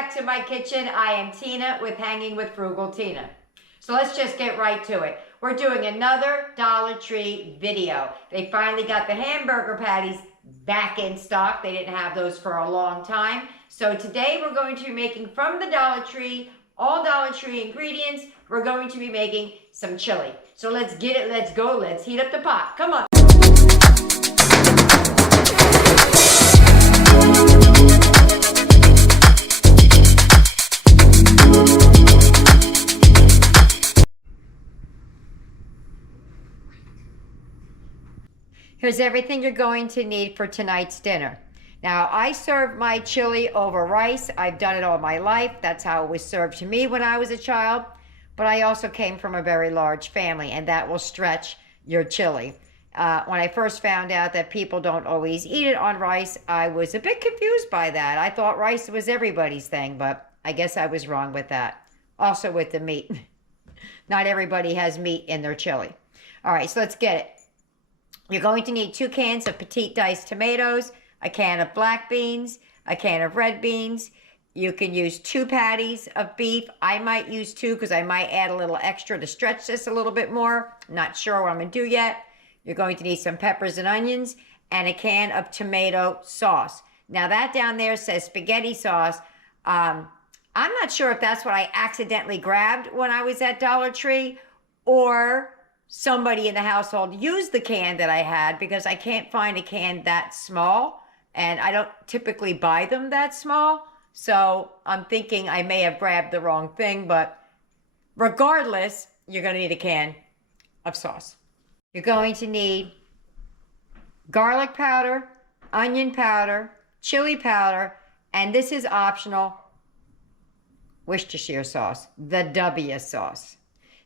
back to my kitchen. I am Tina with Hanging with Frugal Tina. So let's just get right to it. We're doing another Dollar Tree video. They finally got the hamburger patties back in stock. They didn't have those for a long time. So today we're going to be making from the Dollar Tree, all Dollar Tree ingredients. We're going to be making some chili. So let's get it, let's go, let's heat up the pot. Come on. Here's everything you're going to need for tonight's dinner. Now, I serve my chili over rice. I've done it all my life. That's how it was served to me when I was a child. But I also came from a very large family, and that will stretch your chili. When I first found out that people don't always eat it on rice, I was a bit confused by that. I thought rice was everybody's thing, but I guess I was wrong with that. Also with the meat. Not everybody has meat in their chili. All right, so let's get it. You're going to need 2 cans of petite diced tomatoes, a can of black beans, a can of red beans. You can use 2 patties of beef. I might use 2 because I might add a little extra to stretch this a little bit more. Not sure what I'm going to do yet. You're going to need some peppers and onions and a can of tomato sauce. Now that down there says spaghetti sauce. I'm not sure if that's what I accidentally grabbed when I was at Dollar Tree or somebody in the household used the can that I had, because I can't find a can that small and I don't typically buy them that small. So I'm thinking I may have grabbed the wrong thing, but regardless, you're going to need a can of sauce. You're going to need garlic powder, onion powder, chili powder, and this is optional, Worcestershire sauce, the W sauce.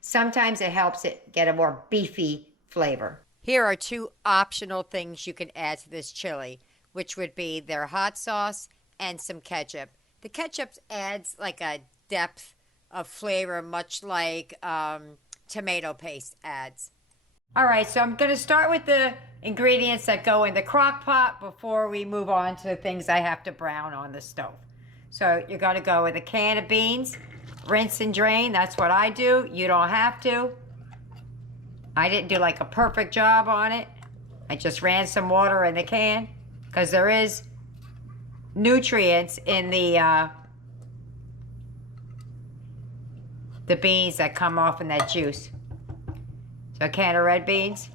Sometimes it helps it get a more beefy flavor. Here are 2 optional things you can add to this chili, which would be their hot sauce and some ketchup. The ketchup adds like a depth of flavor, much like tomato paste adds. All right, so I'm going to start with the ingredients that go in the crock pot before we move on to the things I have to brown on the stove. So you're going to go with a can of beans. Rinse and drain, that's what I do. You don't have to. I didn't do like a perfect job on it. I just ran some water in the can because there is nutrients in the beans that come off in that juice. So a can of red beans.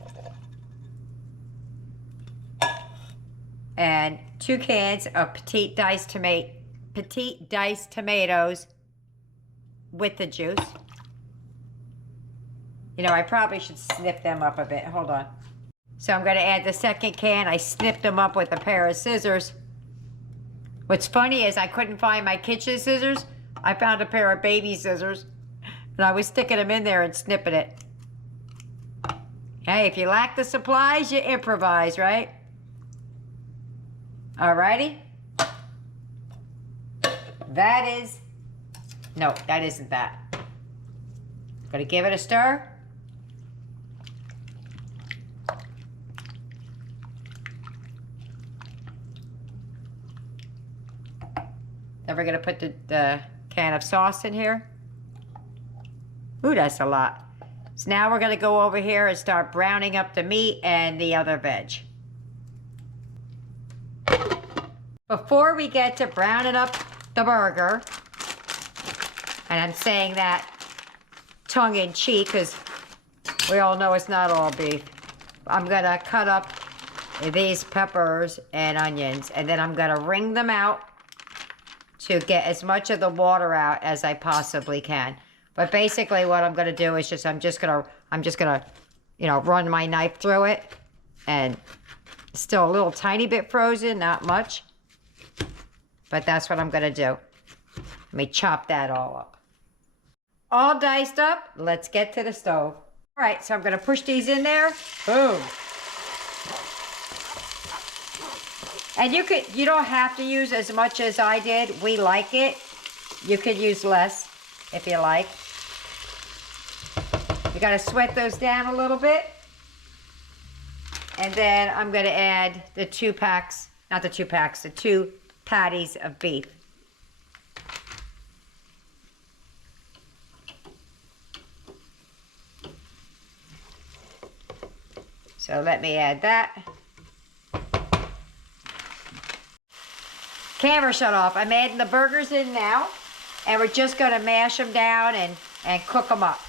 And 2 cans of petite diced tomatoes with the juice. You know, I probably should snip them up a bit. Hold on. So I'm going to add the second can. I snipped them up with a pair of scissors. What's funny is I couldn't find my kitchen scissors. I found a pair of baby scissors, and I was sticking them in there and snipping it. Hey, if you lack the supplies, you improvise, right? Alrighty. That is... No, that isn't that. Gonna give it a stir. Then we're gonna put the can of sauce in here. Ooh, that's a lot. So now we're gonna go over here and start browning up the meat and the other veg. Before we get to browning up the burger, and I'm saying that tongue-in-cheek because we all know it's not all beef, I'm going to cut up these peppers and onions, and then I'm going to wring them out to get as much of the water out as I possibly can. But basically what I'm going to do is I'm just going to, you know, run my knife through it, and it's still a little tiny bit frozen, not much. But that's what I'm going to do. Let me chop that all up. All diced up, let's get to the stove. All right, so I'm gonna push these in there. Boom. And you don't have to use as much as I did. We like it. You could use less if you like. You gotta sweat those down a little bit. And then I'm gonna add the 2 patties of beef. So let me add that. Camera shut off. I'm adding the burgers in now, and we're just gonna mash them down and cook them up.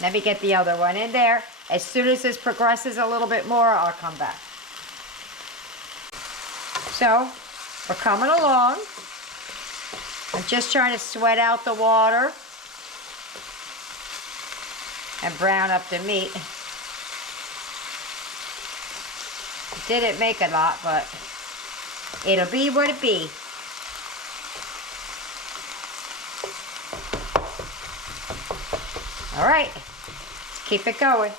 Let me get the other one in there. As soon as this progresses a little bit more, I'll come back. So, we're coming along. I'm just trying to sweat out the water and brown up the meat. Didn't make a lot, but it'll be what it be. All right, let's keep it going.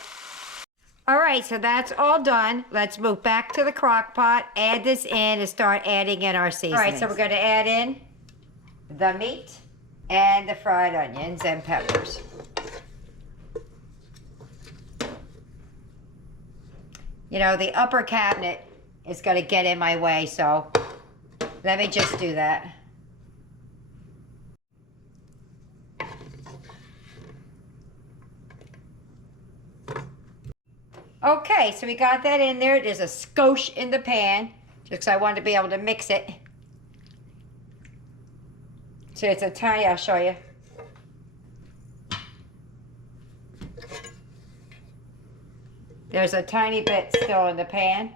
All right, so that's all done. Let's move back to the crock pot, add this in, and start adding in our seasonings. All right, so we're gonna add in the meat and the fried onions and peppers. You know, the upper cabinet is gonna get in my way, so let me just do that. Okay, so we got that in there. There's a skosh in the pan, just because I wanted to be able to mix it. So it's a tiny, I'll show you. There's a tiny bit still in the pan.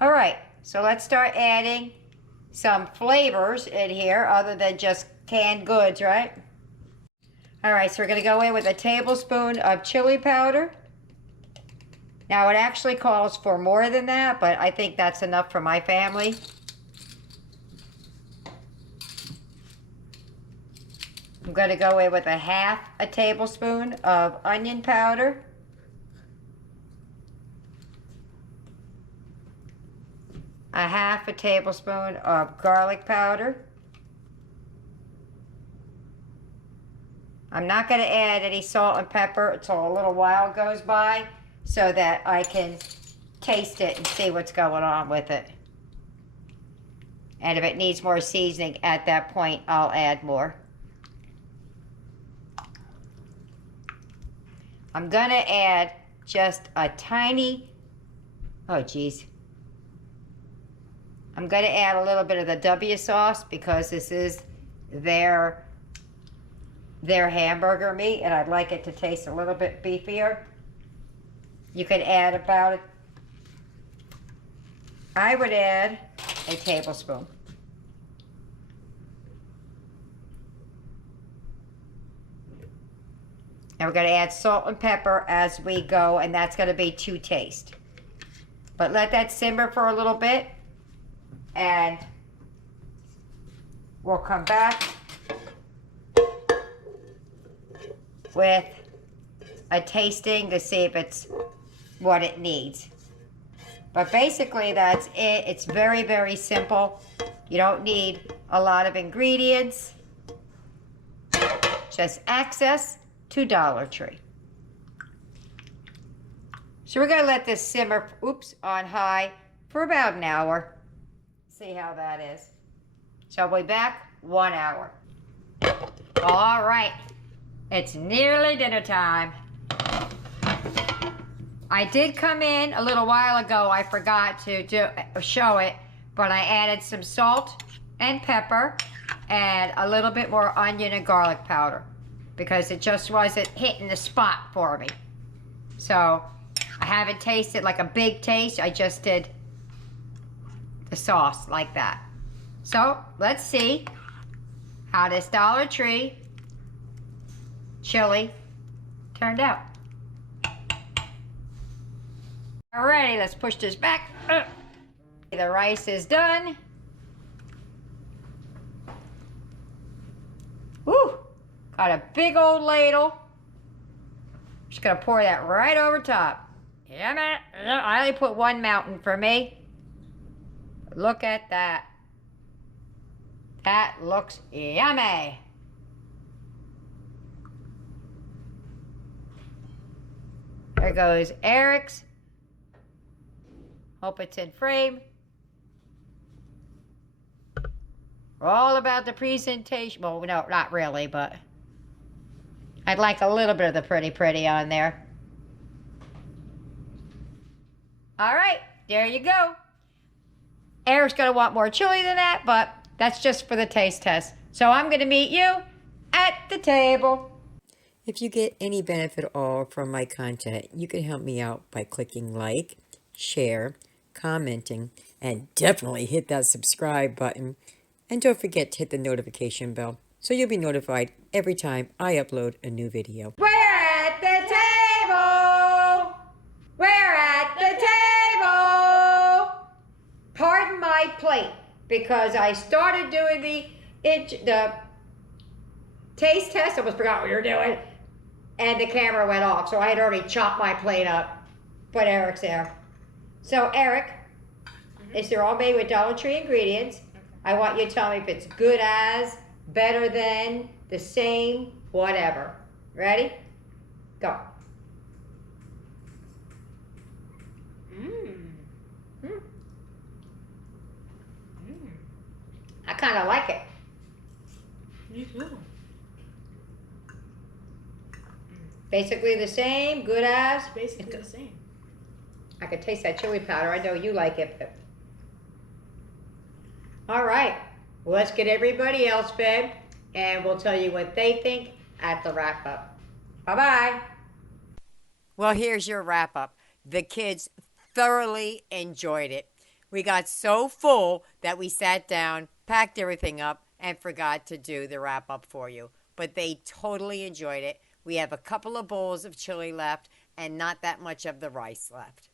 All right, so let's start adding some flavors in here other than just canned goods, right? All right, so we're gonna go in with a tablespoon of chili powder. Now it actually calls for more than that, but I think that's enough for my family. I'm gonna go in with a half a tablespoon of onion powder. A half a tablespoon of garlic powder. I'm not going to add any salt and pepper until a little while goes by so that I can taste it and see what's going on with it. And if it needs more seasoning at that point, I'll add more. I'm going to add just a tiny, oh geez. I'm going to add a little bit of the W sauce because this is their hamburger meat and I'd like it to taste a little bit beefier. You could add about, I would add a tablespoon. And we're going to add salt and pepper as we go, and that's going to be to taste. But let that simmer for a little bit. And we'll come back with a tasting to see if it's what it needs. But basically that's it. It's very, very simple. You don't need a lot of ingredients. Just access to Dollar Tree. So we're going to let this simmer, on high for about an hour. See how that is. So we'll be back 1 hour. All right, it's nearly dinner time. I did come in a little while ago. I forgot to show it, but I added some salt and pepper and a little bit more onion and garlic powder because it just wasn't hitting the spot for me. So I haven't tasted like a big taste. I just did the sauce like that. So let's see how this Dollar Tree chili turned out. Alrighty, let's push this back. The rice is done. Woo! Got a big old ladle. Just gonna pour that right over top. Yummy! I only put one mountain for me. Look at that. That looks yummy. There goes Eric's. Hope it's in frame. We're all about the presentation. Well, no, not really, but I'd like a little bit of the pretty on there. All right, there you go. Eric's going to want more chili than that, but that's just for the taste test. So I'm going to meet you at the table. If you get any benefit at all from my content, you can help me out by clicking like, share, commenting, and definitely hit that subscribe button. And don't forget to hit the notification bell so you'll be notified every time I upload a new video. We're at the table! We're at the table! Pardon my plate, because I started doing the taste test. I almost forgot what you were doing. And the camera went off, so I had already chopped my plate up. But Eric's there. So Eric, they're all made with Dollar Tree ingredients. I want you to tell me if it's good as, better than, the same, whatever. Ready? Go. I kind of like it. Me too. Basically the same, good as. It's basically the same. I could taste that chili powder. I know you like it, but. All right. Well, let's get everybody else fed, and we'll tell you what they think at the wrap-up. Bye-bye. Well, here's your wrap-up. The kids thoroughly enjoyed it. We got so full that we sat down, packed everything up, and forgot to do the wrap-up for you. But they totally enjoyed it. We have a couple of bowls of chili left and not that much of the rice left.